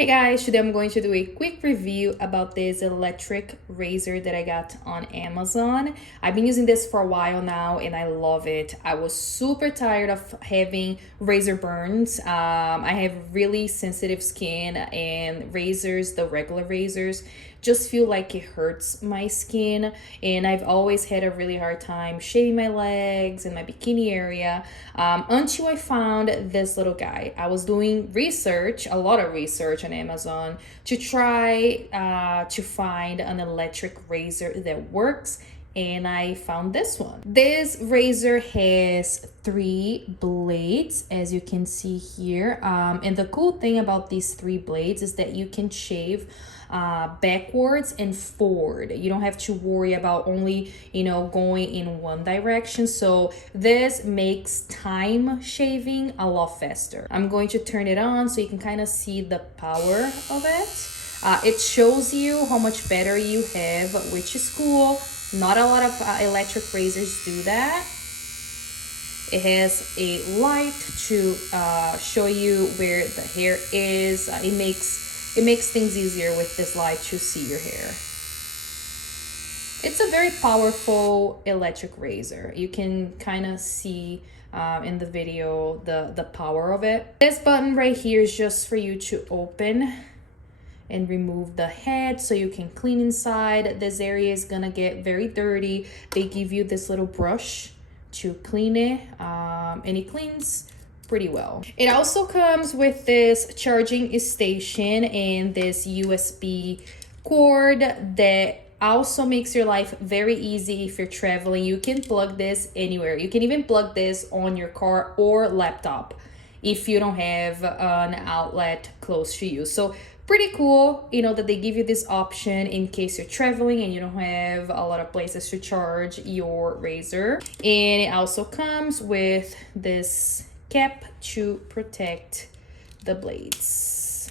Hey guys, today I'm going to do a quick review about this electric razor that I got on Amazon. I've been using this for a while now and I love it. I was super tired of having razor burns. I have really sensitive skin and razors, the regular razors, just feel like it hurts my skin, and I've always had a really hard time shaving my legs and my bikini area until I found this little guy. I was doing research, a lot of research on Amazon to try to find an electric razor that works, and I found this one. This razor has 3 blades, as you can see here, and the cool thing about these 3 blades is that you can shave backwards and forward. You don't have to worry about only going in one direction, so this makes time shaving a lot faster. I'm going to turn it on so you can kind of see the power of it. It shows you how much better you have, which is cool. Not a lot of electric razors do that. It has a light to show you where the hair is. It makes things easier with this light to see your hair. It's a very powerful electric razor. You can kind of see in the video the power of it. This button right here is just for you to open and remove the head so you can clean inside. This area is gonna get very dirty. They give you this little brush to clean it, and it cleans pretty well. It also comes with this charging station and this USB cord that also makes your life very easy if you're traveling. You can plug this anywhere. You can even plug this on your car or laptop if you don't have an outlet close to you. So pretty cool, that they give you this option in case you're traveling and you don't have a lot of places to charge your razor. And it also comes with this cap to protect the blades.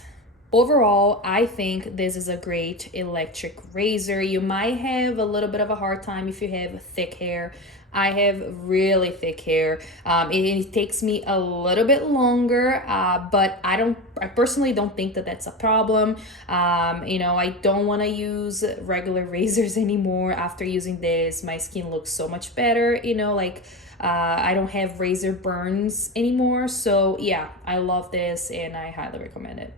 Overall, I think this is a great electric razor. You might have a little bit of a hard time if you have thick hair. I have really thick hair. It takes me a little bit longer, but I personally don't think that that's a problem. I don't want to use regular razors anymore. After using this, my skin looks so much better. I don't have razor burns anymore. So yeah, I love this and I highly recommend it.